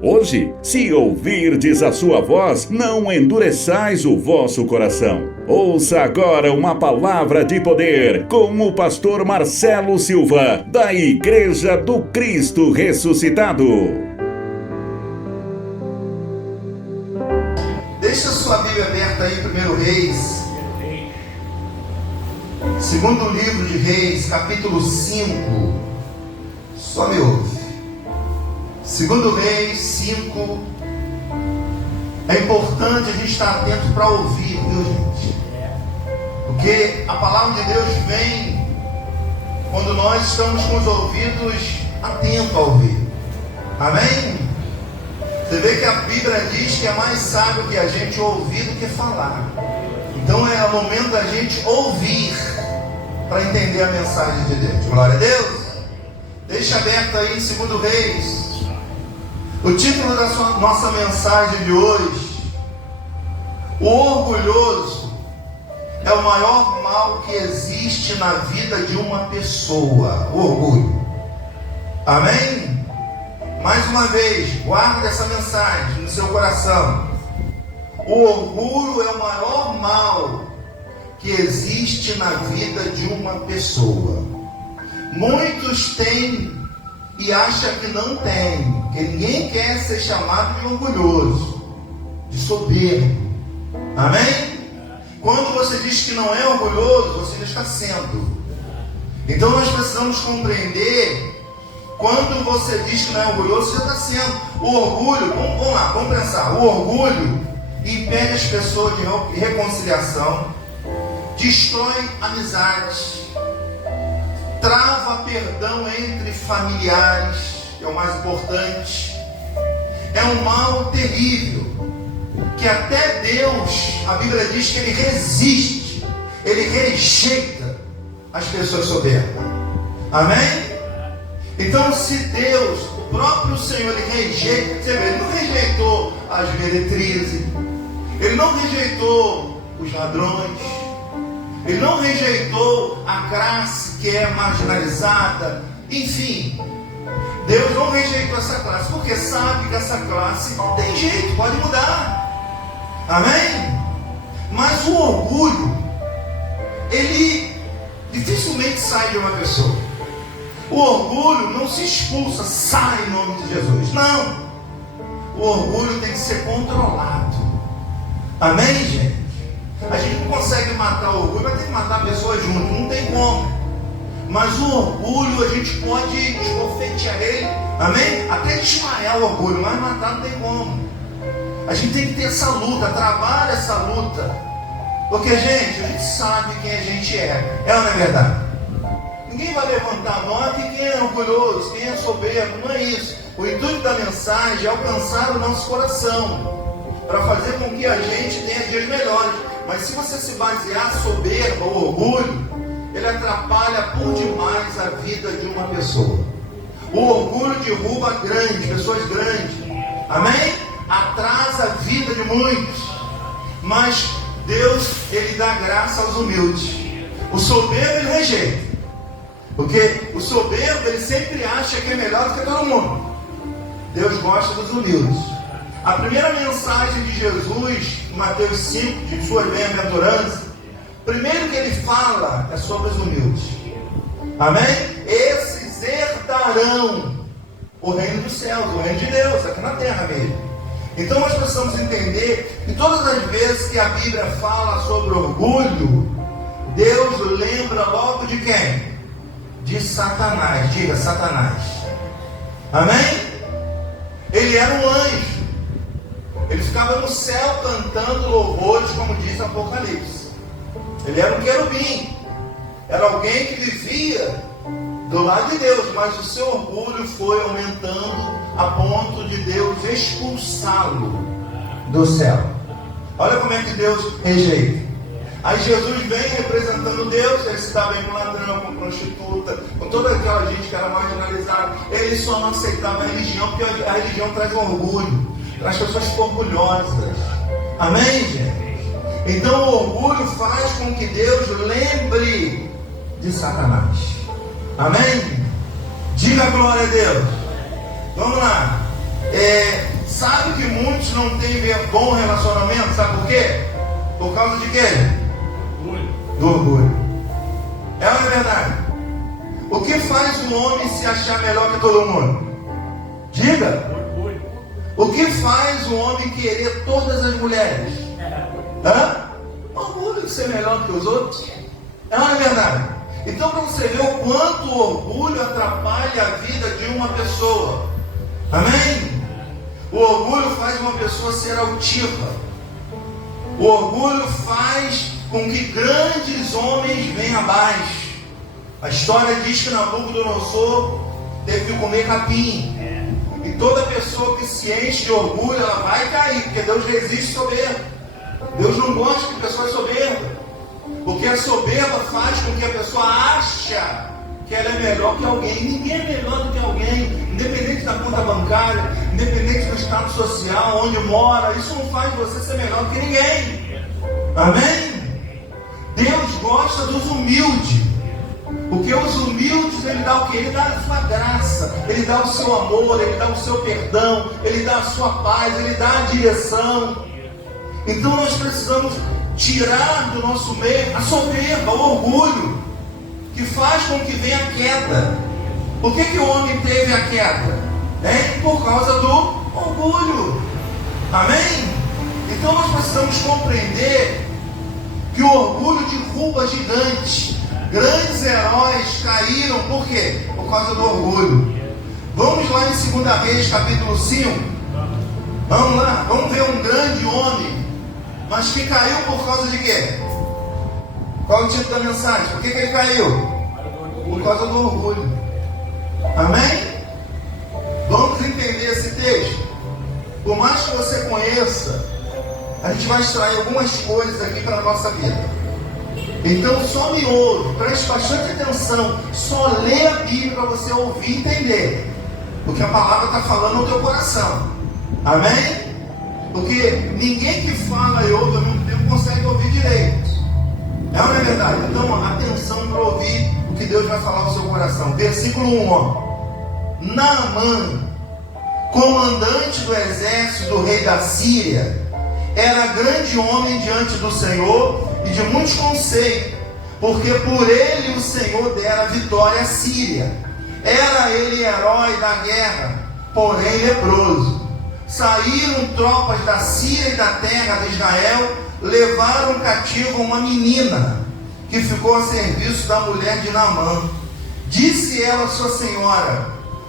Hoje, se ouvirdes a sua voz, não endureçais o vosso coração. Ouça agora uma palavra de poder com o pastor Marcelo Silva, da Igreja do Cristo Ressuscitado. Deixa sua Bíblia aberta aí, 1 Reis. Segundo livro de Reis, capítulo 5. Só me ouve. Segundo Reis 5. É importante a gente estar atento para ouvir, viu, gente? Porque a palavra de Deus vem quando nós estamos com os ouvidos atentos a ouvir. Amém? Você vê que a Bíblia diz que é mais sábio que a gente ouvir do que falar. Então é o momento da gente ouvir para entender a mensagem de Deus. Glória a Deus. Deixa aberto aí em 2 Reis. O título da nossa mensagem de hoje: o orgulhoso é o maior mal que existe na vida de uma pessoa. O orgulho. Amém? Mais uma vez, guarde essa mensagem no seu coração. O orgulho é o maior mal que existe na vida de uma pessoa. Muitos têm e acham que não tem, porque ninguém quer ser chamado de orgulhoso, de soberbo. Amém? Quando você diz que não é orgulhoso, você já está sendo. Então nós precisamos compreender, quando você diz que não é orgulhoso, você já está sendo. O orgulho, vamos lá, vamos pensar. O orgulho impede as pessoas de reconciliação, destrói amizades, trava perdão entre familiares, que é o mais importante. É um mal terrível, que até Deus, a Bíblia diz que Ele resiste, Ele rejeita as pessoas soberbas. Amém? Então, se Deus, o próprio Senhor, Ele rejeita, você vê, Ele não rejeitou as meretrizes, Ele não rejeitou os ladrões, Ele não rejeitou a classe que é marginalizada, enfim, Deus não rejeitou essa classe, porque sabe que essa classe tem jeito, pode mudar. Amém? Mas o orgulho, ele dificilmente sai de uma pessoa. O orgulho não se expulsa, sai em nome de Jesus. Não. O orgulho tem que ser controlado. Amém, gente? A gente não consegue matar o orgulho, mas tem que matar a pessoa junto. Não tem como. Mas o orgulho, a gente pode esbofetear ele. Amém? Até desmaiar o orgulho, mas matar não tem como. A gente tem que ter essa luta, trabalhar essa luta. Porque, gente, a gente sabe quem a gente é. É ou não é verdade? Ninguém vai levantar a mão aqui quem é orgulhoso, quem é soberbo, não é isso. O intuito da mensagem é alcançar o nosso coração, para fazer com que a gente tenha dias melhores. Mas se você se basear soberba ou orgulho, ele atrapalha por demais a vida de uma pessoa. O orgulho derruba pessoas grandes. Amém? Atrasa a vida de muitos. Mas Deus, Ele dá graça aos humildes. O soberbo Ele rejeita. Porque o soberbo, ele sempre acha que é melhor do que todo mundo. Deus gosta dos humildes. A primeira mensagem de Jesus, em Mateus 5, de sua bem-aventurança, primeiro que ele fala é sobre os humildes. Amém? Esses herdarão o reino dos céus, o reino de Deus, aqui na terra mesmo. Então nós precisamos entender que todas as vezes que a Bíblia fala sobre orgulho, Deus lembra logo de quem? De Satanás. Diga, Satanás. Amém? Ele era um anjo. Ele ficava no céu cantando louvores, como diz Apocalipse. Ele era um querubim. Era alguém que vivia do lado de Deus, mas o seu orgulho foi aumentando a ponto de Deus expulsá-lo do céu. Olha como é que Deus rejeita. Aí Jesus vem representando Deus, ele se dá bem com ladrão, com prostituta, com toda aquela gente que era marginalizada. Ele só não aceitava a religião, porque a religião traz orgulho, traz pessoas orgulhosas. Amém, gente? Então o orgulho faz com que Deus lembre de Satanás. Amém? Diga glória a Deus. Vamos lá. Sabe que muitos não têm bom relacionamento? Sabe por quê? Por causa de quê? Do orgulho. É uma verdade. O que faz um homem se achar melhor que todo mundo? Diga. O que faz um homem querer todas as mulheres? Orgulho de ser melhor que os outros. É uma verdade. Então, para você ver o quanto o orgulho atrapalha a vida de uma pessoa. Amém? O orgulho faz uma pessoa ser altiva. O orgulho faz com que grandes homens venham abaixo. A história diz que Nabucodonosor teve que comer capim. E toda pessoa que se enche de orgulho, ela vai cair, porque Deus resiste soberbo. Deus não gosta de pessoas soberbas. Porque a soberba faz com que a pessoa acha que ela é melhor que alguém. Ninguém é melhor do que alguém, independente da conta bancária, independente do estado social, onde mora. Isso não faz você ser melhor do que ninguém. Amém? Deus gosta dos humildes. Porque os humildes, Ele dá o que? Ele dá a sua graça, Ele dá o seu amor, Ele dá o seu perdão, Ele dá a sua paz, Ele dá a direção. Então nós precisamos tirar do nosso meio a soberba, o orgulho, que faz com que venha a queda. Por que o homem teve a queda? Por causa do orgulho. Amém? Então nós precisamos compreender que o orgulho derruba gigantes. Grandes heróis caíram, por quê? Por causa do orgulho. Vamos lá em 2 Reis, capítulo 5. Vamos lá, vamos ver um grande homem, mas que caiu por causa de quê? Qual é o título da mensagem? Por que ele caiu? Por causa do orgulho. Amém? Vamos entender esse texto. Por mais que você conheça, a gente vai extrair algumas coisas aqui para a nossa vida. Então só me ouve, preste bastante atenção, só lê a Bíblia para você ouvir e entender o que a palavra está falando no teu coração. Amém? Porque ninguém que fala e ouve ao mesmo tempo consegue ouvir direito. É ou não é verdade? Então atenção para ouvir o que Deus vai falar no seu coração. Versículo 1, ó. Naamã, comandante do exército do rei da Síria, era grande homem diante do Senhor e de muitos conceitos, porque por ele o Senhor dera vitória à Síria. Era ele herói da guerra, porém leproso. Saíram tropas da Síria e da terra de Israel, levaram cativo uma menina, que ficou a serviço da mulher de Naamã. Disse ela à sua senhora: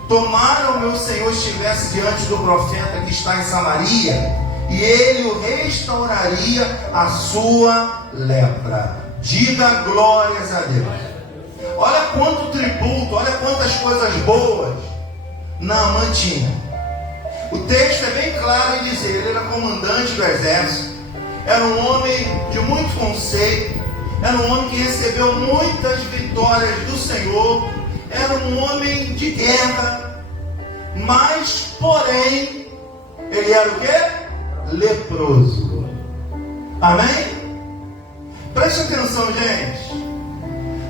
tomara o meu senhor estivesse diante do profeta que está em Samaria, e ele o restauraria a sua lepra. Diga glórias a Deus. Olha quanto tributo, olha quantas coisas boas Naamã tinha. O texto é bem claro em dizer, ele era comandante do exército, era um homem de muito conceito, era um homem que recebeu muitas vitórias do Senhor, era um homem de guerra, mas porém ele era o quê? Leproso. Amém? Preste atenção, gente.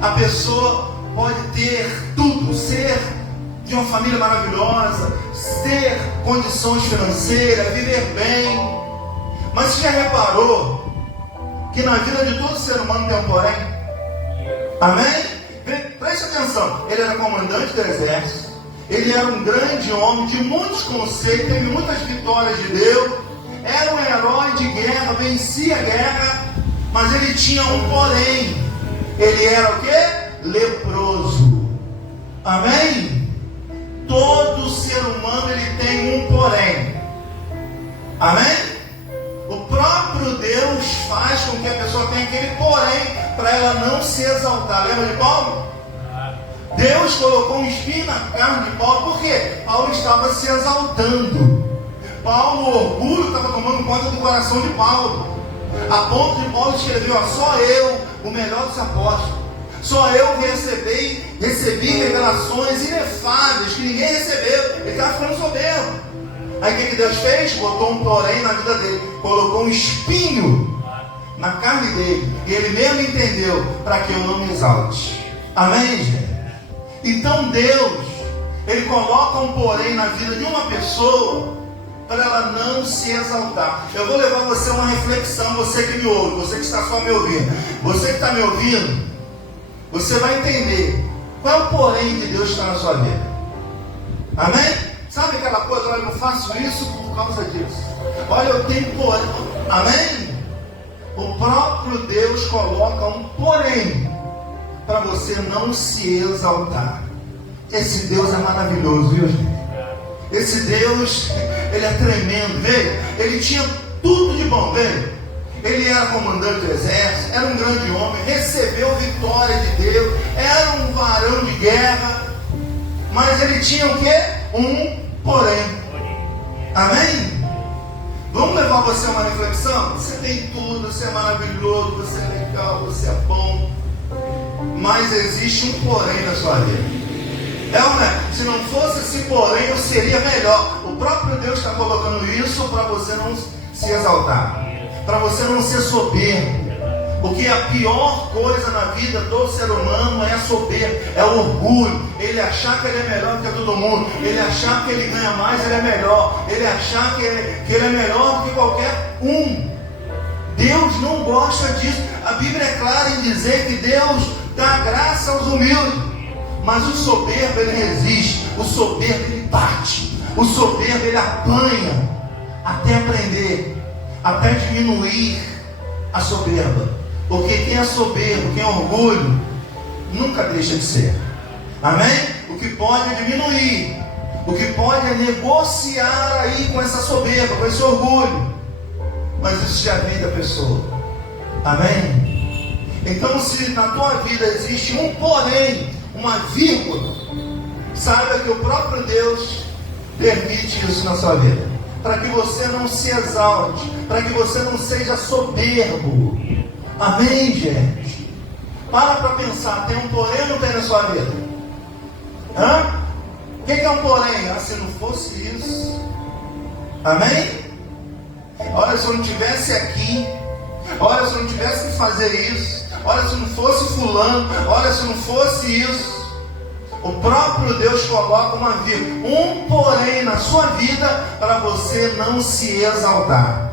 A pessoa pode ter tudo, ser de uma família maravilhosa, ter condições financeiras, viver bem, mas você já reparou que na vida de todo ser humano tem um porém? Amém? Preste atenção. Ele era comandante do exército, ele era um grande homem de muitos conceitos, teve muitas vitórias de Deus, era um herói de guerra, vencia a guerra, mas ele tinha um porém. Ele era o quê? Leproso. Amém? Todo ser humano ele tem um porém. Amém? O próprio Deus faz com que a pessoa tenha aquele porém para ela não se exaltar. Lembra de Paulo? Deus colocou um espinho na carne de Paulo. Por quê? Paulo estava se exaltando. Paulo, o orgulho estava tomando conta do coração de Paulo, a ponto de Paulo escrever: ó, só eu, o melhor dos apóstolos, só eu recebi revelações inefáveis que ninguém recebeu. Ele estava ficando soberbo. Aí o que Deus fez? Botou um porém na vida dele, colocou um espinho na carne dele, e ele mesmo entendeu: para que eu não me exalte. Amém, gente? Então Deus, ele coloca um porém na vida de uma pessoa, para ela não se exaltar. Eu vou levar você a uma reflexão, você que me ouve, você que está só me ouvindo. Você que está me ouvindo, você vai entender qual é o porém de Deus que está na sua vida. Amém? Sabe aquela coisa, olha, eu faço isso por causa disso. Olha, eu tenho porém. Amém? O próprio Deus coloca um porém para você não se exaltar. Esse Deus é maravilhoso, viu, gente? Esse Deus, Ele é tremendo, veio? Ele tinha tudo de bom, veio? Ele era comandante do exército, era um grande homem, recebeu vitória de Deus, era um varão de guerra, mas ele tinha o quê? Um porém. Amém? Vamos levar você a uma reflexão? Você tem tudo, você é maravilhoso, você é legal, você é bom, mas existe um porém na sua vida. É ou não é? Se não fosse esse porém, eu seria melhor. O próprio Deus está colocando isso para você não se exaltar, para você não ser soberbo. Porque a pior coisa na vida do ser humano é a soberba, é o orgulho. Ele achar que ele é melhor do que todo mundo, ele achar que ele ganha mais, ele é melhor, ele achar que ele é melhor do que qualquer um. Deus não gosta disso. A Bíblia é clara em dizer que Deus dá graça aos humildes. Mas o soberbo ele resiste, o soberbo ele bate, o soberbo ele apanha até aprender, até diminuir a soberba. Porque quem é soberbo, quem é orgulho, nunca deixa de ser. Amém? O que pode é diminuir, o que pode é negociar aí com essa soberba, com esse orgulho. Mas isso já vem da pessoa. Amém? Então, se na tua vida existe um porém, uma vírgula, saiba que o próprio Deus permite isso na sua vida, para que você não se exalte, para que você não seja soberbo. Amém, gente? Para pensar, tem um porém ou não tem na sua vida? O que é um porém? Se não fosse isso, amém? Olha, se eu não estivesse aqui, olha, se eu não tivesse que fazer isso, olha, se não fosse fulano, olha, se não fosse isso. O próprio Deus coloca uma vírgula, um porém na sua vida, para você não se exaltar.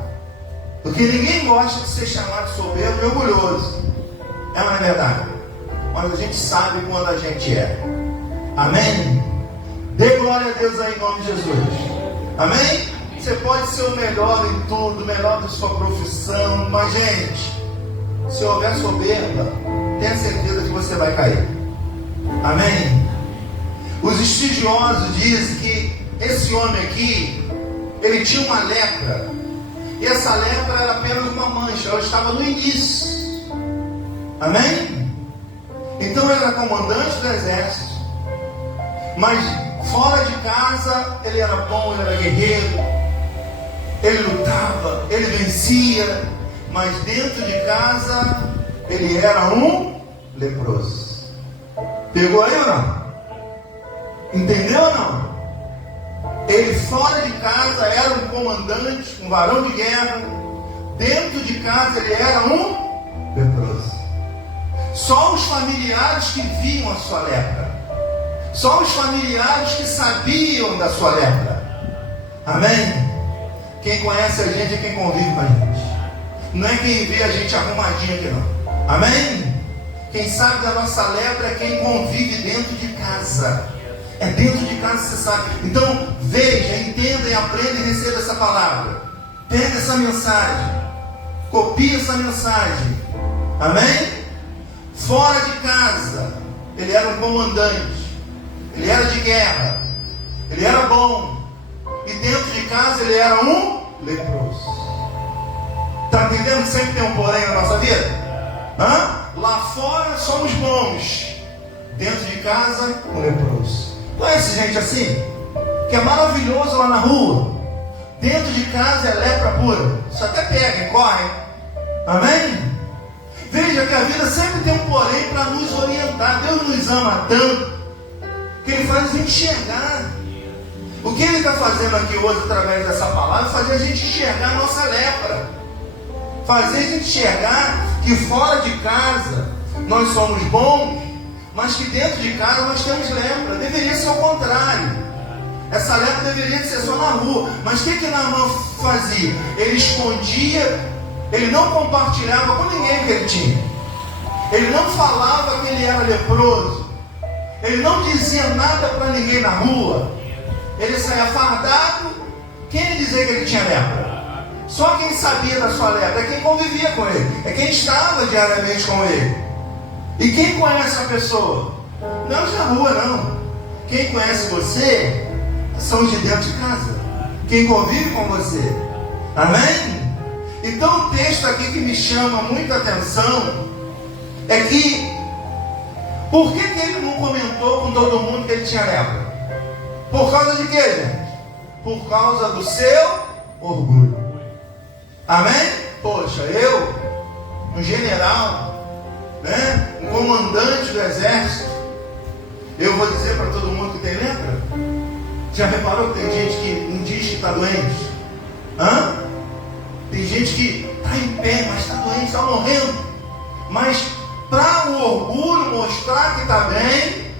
Porque ninguém gosta de ser chamado soberbo e orgulhoso. É uma verdade. Mas a gente sabe quando a gente é. Amém? Dê glória a Deus aí em nome de Jesus. Amém? Você pode ser o melhor em tudo, o melhor da sua profissão, mas gente, se houver soberba, tenha certeza que você vai cair. Amém? Os estudiosos dizem que esse homem aqui, ele tinha uma lepra. E essa lepra era apenas uma mancha, ela estava no início. Amém? Então ele era comandante do exército, mas fora de casa ele era bom, ele era guerreiro, ele lutava, ele vencia, mas dentro de casa ele era um leproso. Pegou aí ou não? Entendeu ou não? Ele fora de casa era um comandante, um varão de guerra. Dentro de casa ele era um leproso. Só os familiares que viam a sua lepra, só os familiares que sabiam da sua lepra. Amém? Quem conhece a gente é quem convive com a gente. Não é quem vê a gente arrumadinho aqui não. Amém? Quem sabe da nossa lepra é quem convive dentro de casa. É dentro de casa que você sabe. Então veja, entenda e aprenda e receba essa palavra. Pega essa mensagem, copie essa mensagem. Amém? Fora de casa ele era um comandante, ele era de guerra, ele era bom. E dentro de casa ele era um leproso. Está entendendo que sempre tem um porém na nossa vida? Lá fora somos bons, dentro de casa um leproso. Conhece gente assim? Que é maravilhoso lá na rua, dentro de casa é lepra pura. Isso até pega e corre. Amém? Veja que a vida sempre tem um porém para nos orientar. Deus nos ama tanto que Ele faz a gente enxergar. O que Ele está fazendo aqui hoje através dessa palavra é fazer a gente enxergar a nossa lepra, fazer a gente enxergar que fora de casa nós somos bons, mas que dentro de casa nós temos lepra. Deveria ser o contrário. Essa lepra deveria ser só na rua. Mas o que Naamã fazia? Ele escondia, ele não compartilhava com ninguém o que ele tinha. Ele não falava que ele era leproso. Ele não dizia nada para ninguém na rua. Ele saía fardado. Quem ia dizer que ele tinha lepra? Só quem sabia da sua lepra é quem convivia com ele, é quem estava diariamente com ele. E quem conhece a pessoa? Não é os da rua, não. Quem conhece você são os de dentro de casa, quem convive com você. Amém? Então o texto aqui que me chama muita atenção é que por que ele não comentou com todo mundo que ele tinha lepra? Por causa de quê, gente? Por causa do seu orgulho. Amém? Poxa, eu, um general, um comandante do exército, eu vou dizer para todo mundo que tem lepra? Já reparou que tem gente que não diz que está doente? Tem gente que está em pé, mas está doente, está morrendo. Mas para o orgulho mostrar que está bem,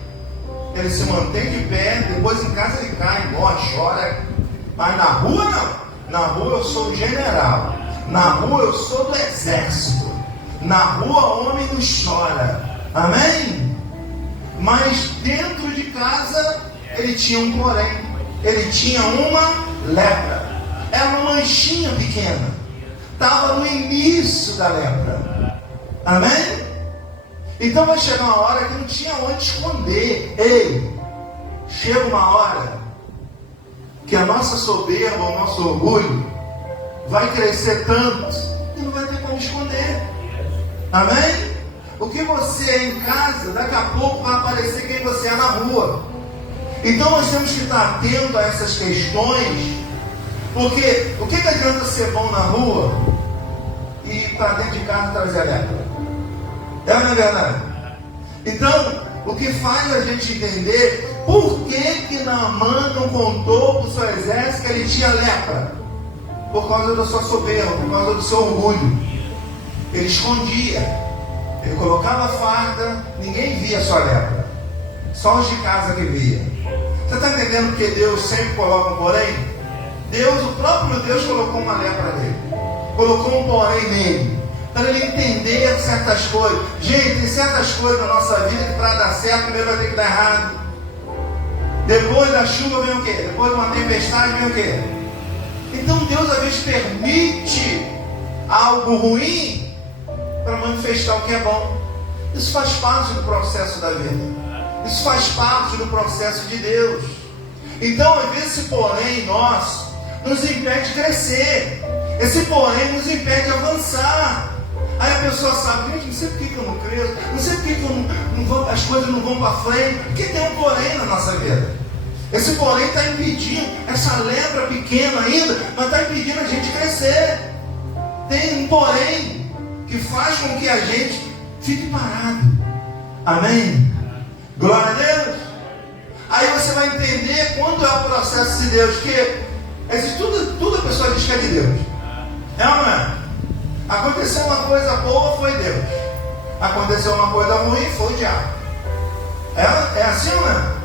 ele se mantém de pé, depois em casa ele cai, morre, chora. Mas na rua não. Na rua eu sou general. Na rua eu sou do exército. Na rua homem não chora. Amém? Mas dentro de casa ele tinha um porém. Ele tinha uma lepra. Era uma manchinha pequena. Estava no início da lepra. Amém? Então vai chegar uma hora que não tinha onde esconder. Ei, chega uma hora que a nossa soberba, o nosso orgulho vai crescer tanto que não vai ter como esconder. Amém? O que você é em casa, daqui a pouco vai aparecer quem você é na rua. Então nós temos que estar atento a essas questões, porque o que adianta ser bom na rua e para dentro de casa trazer a lepra? É ou não é verdade? Então, o que faz a gente entender por que Naamã não contou para o seu exército que ele tinha lepra? Por causa da sua soberba, por causa do seu orgulho. Ele escondia, ele colocava a farda, ninguém via a sua lepra, só os de casa que via. Você está entendendo porque Deus sempre coloca um porém? Deus, o próprio Deus colocou uma lepra nele, colocou um porém nele, para ele entender certas coisas. Gente, tem certas coisas na nossa vida que para dar certo primeiro vai ter que dar errado. Depois da chuva vem o quê? Depois de uma tempestade vem o quê? Então Deus às vezes permite algo ruim para manifestar o que é bom. Isso faz parte do processo da vida. Isso faz parte do processo de Deus. Então às vezes esse porém nosso nos impede de crescer. Esse porém nos impede de avançar. Aí a pessoa sabe, gente, não sei por que eu não cresço, não sei por que eu não vou, as coisas não vão para frente, porque tem um porém na nossa vida. Esse porém está impedindo, essa lepra pequena ainda, mas está impedindo a gente crescer. Tem um porém que faz com que a gente fique parado. Amém? Glória a Deus. Aí você vai entender quanto é o processo de Deus, que tudo a pessoa diz que é de Deus. É ou não é? Aconteceu uma coisa boa, foi Deus. Aconteceu uma coisa ruim, foi o diabo. É assim ou não é?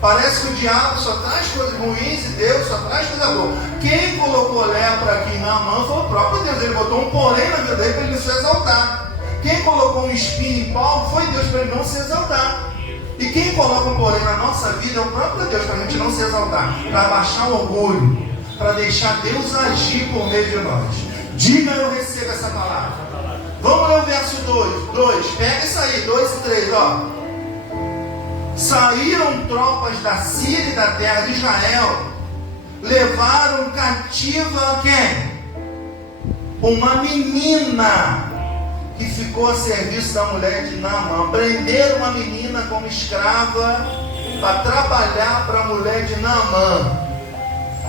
Parece que o diabo só traz coisas ruins e Deus só traz coisa boa. Quem colocou lepra aqui na mão foi o próprio Deus. Ele botou um porém na vida dele para ele não se exaltar. Quem colocou um espinho em Paulo foi Deus para ele não se exaltar. E quem coloca um porém na nossa vida é o próprio Deus para a gente não se exaltar, para baixar o orgulho, para deixar Deus agir por meio de nós. Diga, eu recebo essa palavra. Vamos ler o verso 2. Pega isso aí, 2 e 3, ó. Saíram tropas da Síria e da terra de Israel, levaram cativa quem? Uma menina que ficou a serviço da mulher de Naamã. Prenderam uma menina como escrava para trabalhar para a mulher de Naamã.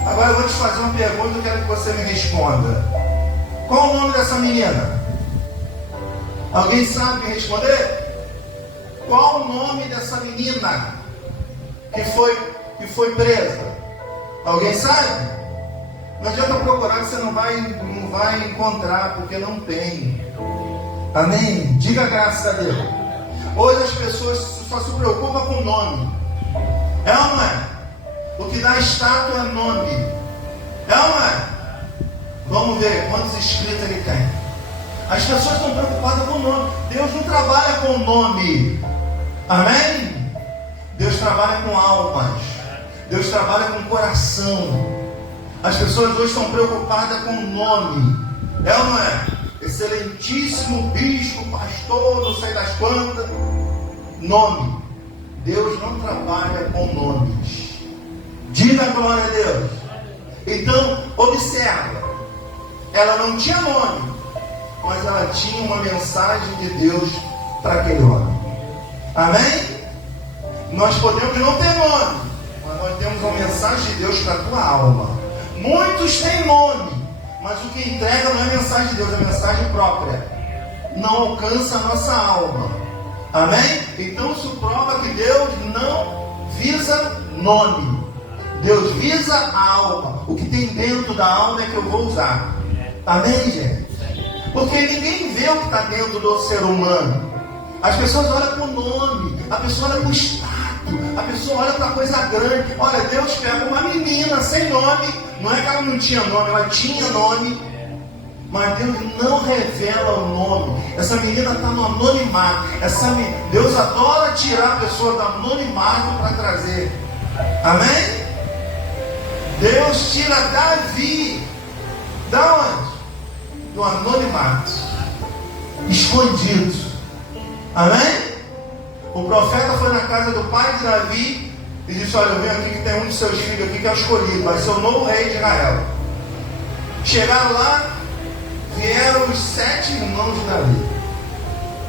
Agora eu vou te fazer uma pergunta e quero que você me responda. Qual o nome dessa menina? Alguém sabe me responder? Qual o nome dessa menina que foi presa? Alguém sabe? Não adianta procurar que você não vai encontrar, porque não tem. Amém? Diga graças a Deus. Hoje as pessoas só se preocupam com o nome. É ou não é? O que dá status é nome. É ou não é? Vamos ver quantos inscritos ele tem. As pessoas estão preocupadas com o nome. Deus não trabalha com nome. Amém? Deus trabalha com almas. Deus trabalha com coração. As pessoas hoje estão preocupadas com o nome. É ou não é? Excelentíssimo bispo, pastor, não sei das quantas. Nome. Deus não trabalha com nomes. Diga glória a Deus. Então, observa. Ela não tinha nome, mas ela tinha uma mensagem de Deus para aquele homem. Amém? Nós podemos não ter nome, mas nós temos uma mensagem de Deus para a tua alma. Muitos têm nome, mas o que entrega não é a mensagem de Deus, é a mensagem própria. Não alcança a nossa alma. Amém? Então isso prova que Deus não visa nome. Deus visa a alma. O que tem dentro da alma é que eu vou usar. Amém, gente? Porque ninguém vê o que está dentro do ser humano. As pessoas olham para o nome, a pessoa olha para o status, a pessoa olha para a coisa grande. Olha, Deus pega uma menina sem nome. Não é que ela não tinha nome, ela tinha nome, mas Deus não revela o nome. Essa menina está no anonimato. Deus adora tirar a pessoa do anonimato para trazer. Amém? Deus tira Davi da onde? Do anonimato, escondido. Amém? O profeta foi na casa do pai de Davi e disse: olha, eu venho aqui que tem um de seus filhos aqui que é escolhido, vai ser o novo rei de Israel. Chegaram lá, vieram os 7 irmãos de Davi,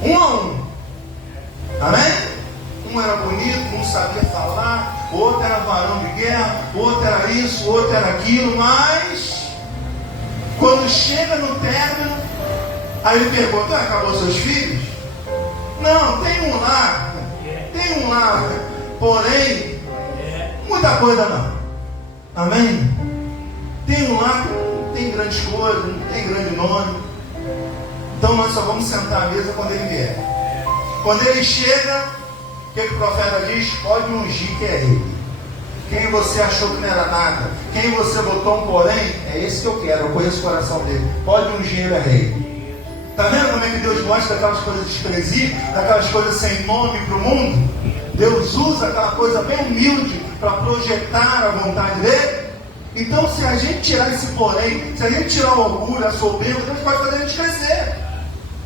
um a um. Amém? Um era bonito, um sabia falar, outro era varão de guerra, outro era isso, outro era aquilo, mas quando chega no término, aí ele pergunta: acabou seus filhos? Não, tem um lá, porém, muita coisa não. Amém? Tem um lá que não tem grandes coisas, não tem grande nome. Então nós só vamos sentar à mesa quando ele vier. Quando ele chega, o que o profeta diz? Pode ungir que é ele. Quem você achou que não era nada, quem você botou um porém, é esse que eu quero, eu conheço o coração dele. Pode ungir, ele é rei. Está vendo como é que Deus gosta daquelas coisas desprezíveis, daquelas coisas sem nome para o mundo? Deus usa aquela coisa bem humilde para projetar a vontade dele. Então, se a gente tirar esse porém, se a gente tirar o orgulho, a soberba, Deus pode fazer a gente crescer.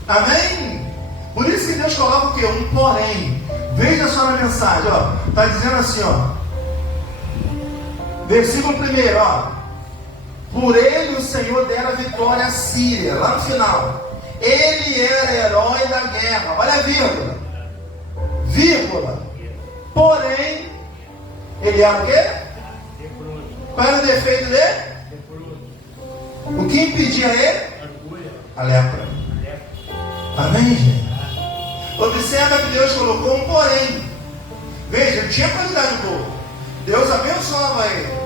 Amém? Por isso que Deus coloca o quê? Um porém. Veja só na mensagem, ó. Está dizendo assim, ó. Versículo 1, ó. Por ele o Senhor dera vitória à Síria. Lá no final. Ele era herói da guerra. Olha a vírgula. Vírgula. Porém, ele era o quê? Qual era o defeito dele? O que impedia ele? A lepra. Amém, gente? Observa que Deus colocou um porém. Veja, ele tinha qualidade boa. Deus abençoava ele.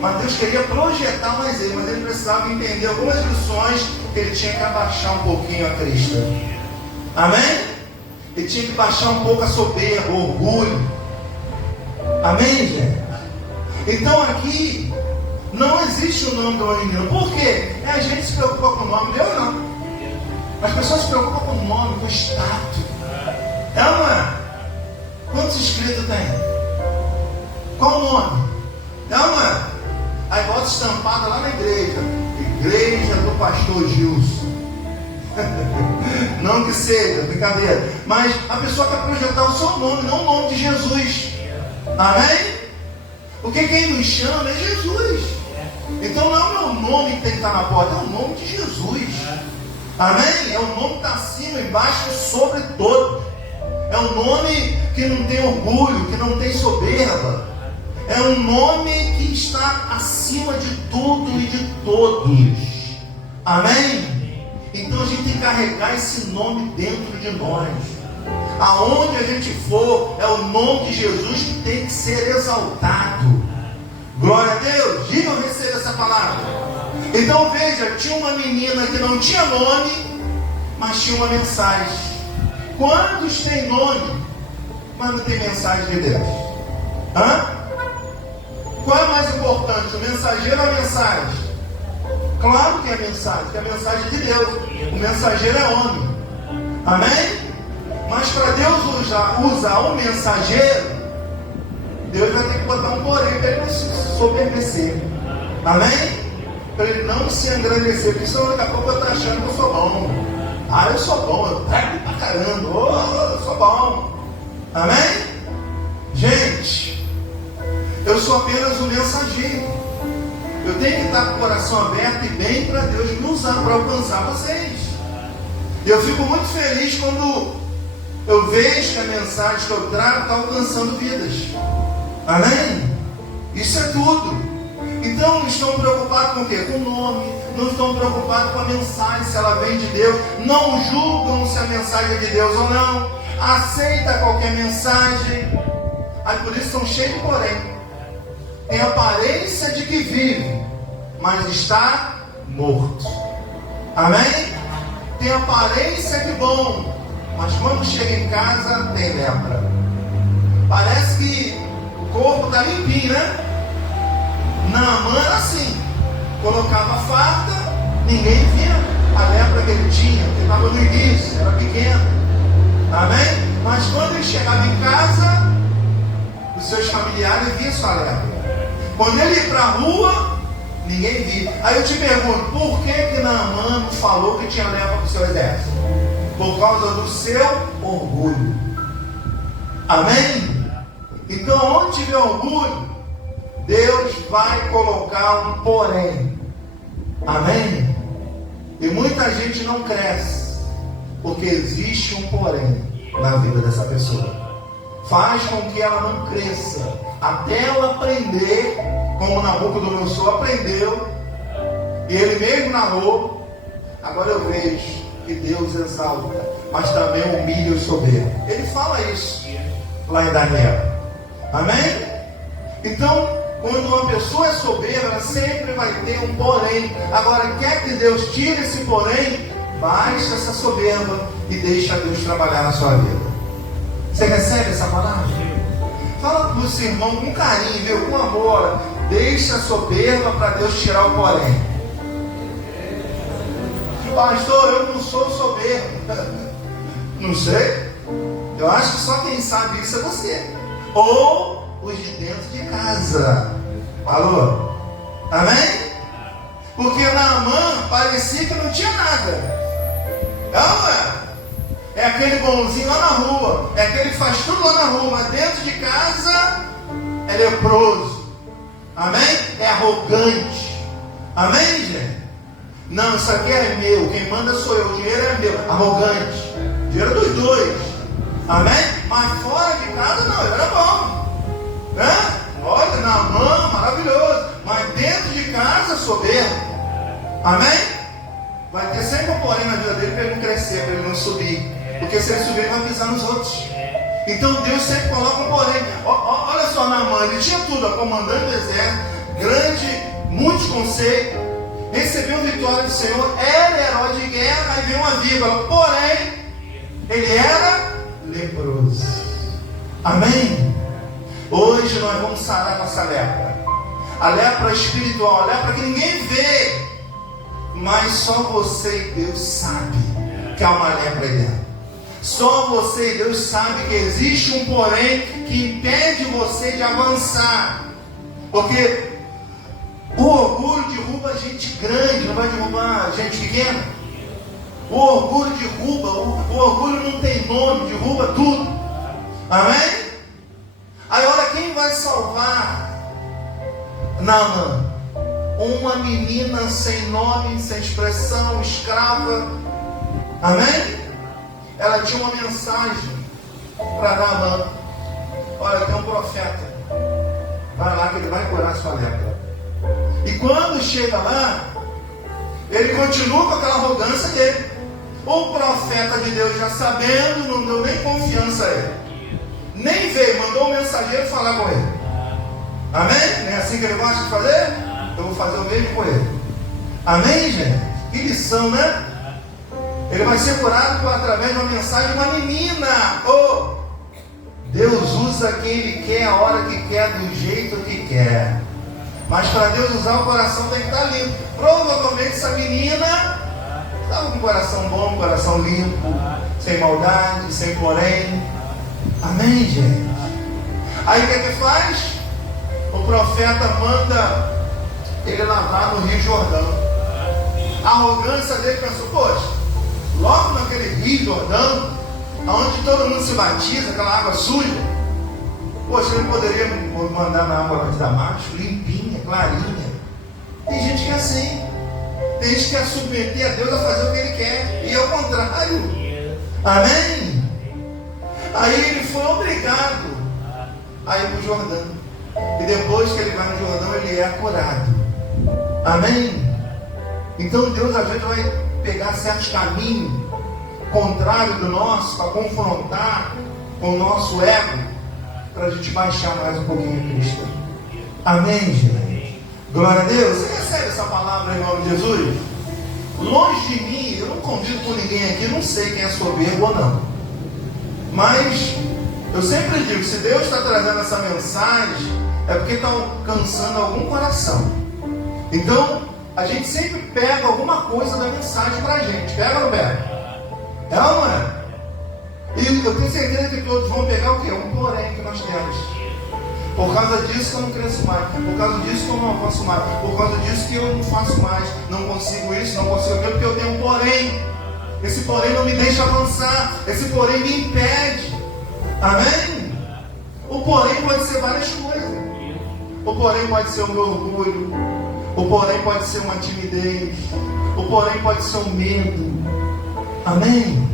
Mas Deus queria projetar mais ele. Mas ele precisava entender algumas lições que ele tinha que abaixar um pouquinho a crista. Amém? Ele tinha que baixar um pouco a soberba, o orgulho. Amém, gente? Então aqui não existe o nome do menino. Por quê? A gente se preocupa com o nome. Deus não. As pessoas se preocupam com o nome, com o status. É ou não é? Quantos inscritos tem? Qual o nome? É ou não é? Aí bota estampada lá na igreja. Igreja do pastor Gilson. Não que seja, brincadeira. Mas a pessoa quer projetar o seu nome, não o nome de Jesus. Amém? Porque quem nos chama é Jesus. Então não é o meu nome que tem que estar na porta, é o nome de Jesus. Amém? É o nome que está acima, embaixo e sobre todos. É um nome que não tem orgulho, que não tem soberba. É um nome que está acima de tudo e de todos. Amém? Então a gente tem que carregar esse nome dentro de nós. Aonde a gente for, é o nome de Jesus que tem que ser exaltado. Glória a Deus. Diga eu recebo essa palavra. Então veja, tinha uma menina que não tinha nome, mas tinha uma mensagem. Quantos têm nome, mas não tem mensagem de Deus? Hã? Qual é mais importante, o mensageiro ou a mensagem? Claro que é a mensagem, que é a mensagem de Deus. O mensageiro é homem. Amém? Mas para Deus usar um mensageiro, Deus vai ter que botar um porém para ele não se soberbecer. Amém? Para ele não se engrandecer, porque senão daqui a pouco eu estou achando que eu sou bom. Ah, eu sou bom, eu trago pra caramba, eu sou bom. Amém? Gente, eu sou apenas um mensageiro. Eu tenho que estar com o coração aberto e bem para Deus me usar para alcançar vocês. E eu fico muito feliz quando eu vejo que a mensagem que eu trago está alcançando vidas. Amém? Isso é tudo. Então não estão preocupados com o quê? Com o nome. Não estão preocupados com a mensagem, se ela vem de Deus. Não julgam se a mensagem é de Deus ou não. Aceita qualquer mensagem. Aí por isso são cheios de porém. Tem aparência de que vive, mas está morto. Amém? Tem aparência de bom, mas quando chega em casa tem lepra. Parece que o corpo está limpinho, né? Naamã era assim, colocava farta, ninguém via a lepra que ele tinha, porque estava no início, era pequeno. Amém? Mas quando ele chegava em casa, os seus familiares viam sua lepra. Quando ele ia para a rua, ninguém via. Aí eu te pergunto, por que Naamã não falou que tinha lepra para o seu exército? Por causa do seu orgulho. Amém? Então, onde tiver orgulho, Deus vai colocar um porém. Amém? E muita gente não cresce, porque existe um porém na vida dessa pessoa. Faz com que ela não cresça, até ela aprender, como Nabucodonosor aprendeu, e ele mesmo narrou. Agora eu vejo que Deus exalta, mas também humilha o soberbo. Ele fala isso lá em Daniel. Amém? Então, quando uma pessoa é soberba, ela sempre vai ter um porém. Agora, quer que Deus tire esse porém? Baixa essa soberba e deixa Deus trabalhar na sua vida. Você recebe essa palavra? Fala para o seu irmão com carinho, viu? Com amor. Deixa a soberba para Deus tirar o porém. Pastor, eu não sou soberbo. Não sei. Eu acho que só quem sabe isso é você. Ou os de dentro de casa. Alô? Amém? Porque Naamã parecia que não tinha nada. Não é? É aquele bonzinho lá na rua. É aquele que faz tudo lá na rua. Mas dentro de casa é leproso. Amém? É arrogante. Amém, gente? Não, isso aqui é meu. Quem manda sou eu. O dinheiro é meu. Arrogante. O dinheiro é dos dois. Amém? Mas fora de casa não. Ele era bom. Né? Olha, Naamã, maravilhoso. Mas dentro de casa, soberbo. Amém? Vai ter sempre um porém na vida dele para ele não crescer, para ele não subir. Porque se ele subir, ele vai pisar nos outros. Então Deus sempre coloca um porém. Olha só, Naamã, ele tinha tudo, comandante do exército, grande, muitos conceitos, recebeu vitória do Senhor, era herói de guerra, aí veio uma vírgula. Porém, ele era leproso. Amém? Hoje nós vamos sarar nossa lepra. A lepra espiritual, a lepra que ninguém vê, mas só você e Deus sabe que há uma lepra aí dentro. Só você e Deus sabe que existe um porém que impede você de avançar. Porque o orgulho derruba gente grande, não vai derrubar gente pequena. O orgulho derruba, o orgulho não tem nome, derruba tudo. Amém? Aí olha quem vai salvar Naamã. Uma menina sem nome, sem expressão, escrava. Amém? Ela tinha uma mensagem para Naamã. Olha, tem um profeta. Vai lá que ele vai curar a sua lepra. E quando chega lá, ele continua com aquela arrogância dele. O profeta de Deus, já sabendo, não deu nem confiança a ele. Nem veio, mandou um mensageiro falar com ele. Amém? Não é assim que ele gosta de fazer? Eu vou fazer o mesmo com ele. Amém, gente? Que lição, né? Ele vai ser curado através de uma mensagem de uma menina. Oh, Deus usa quem Ele quer, a hora que quer, do jeito que quer. Mas para Deus usar, o coração tem que estar limpo. Provavelmente essa menina estava com um coração bom, um coração limpo, sem maldade, sem porém. Amém, gente? Aí o que é que faz? O profeta manda ele lavar no Rio Jordão. A arrogância dele pensou, poxa, logo naquele Rio Jordão, onde todo mundo se batiza, aquela água suja, poxa, ele poderia mandar na água de Damasco, limpinha, clarinha. Tem gente que é assim. Tem gente que quer submeter a Deus a fazer o que Ele quer, e ao contrário. Amém? Aí ele foi obrigado a ir para o Jordão. E depois que ele vai no Jordão, ele é curado. Amém? Então Deus às vezes vai pegar certos caminhos contrários do nosso, para confrontar com o nosso ego, para a gente baixar mais um pouquinho a Cristo. Amém, gente? Glória a Deus. Você recebe essa palavra em nome de Jesus? Longe de mim, eu não convido com ninguém aqui, não sei quem é soberbo ou não. Mas eu sempre digo, se Deus está trazendo essa mensagem, é porque está alcançando algum coração. Então, a gente sempre pega alguma coisa da mensagem para a gente. Pega ou não pega? É ou não é? E eu tenho certeza que todos vão pegar o quê? Um porém que nós temos. Por causa disso que eu não cresço mais. Por causa disso que eu não avanço mais. Por causa disso que eu não faço mais. Não consigo isso, não consigo aquilo, porque eu tenho um porém. Esse porém não me deixa avançar. Esse porém me impede. Amém? O porém pode ser várias coisas. O porém pode ser o meu orgulho. O porém pode ser uma timidez. O porém pode ser um medo. Amém?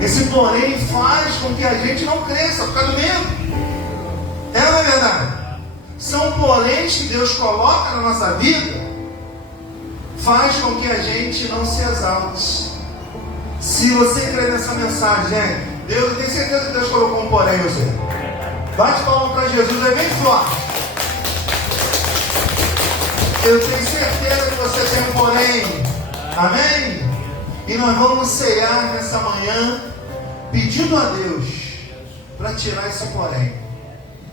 Esse porém faz com que a gente não cresça por causa do medo. É ou não é verdade? São poréns que Deus coloca na nossa vida, faz com que a gente não se exalte. Se você crê nessa mensagem, gente, Deus, eu tenho certeza que Deus colocou um porém em você. Bate palma para Jesus, é bem forte. Eu tenho certeza que você tem um porém. Amém? E nós vamos cear nessa manhã, pedindo a Deus para tirar esse porém.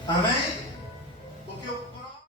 Amém?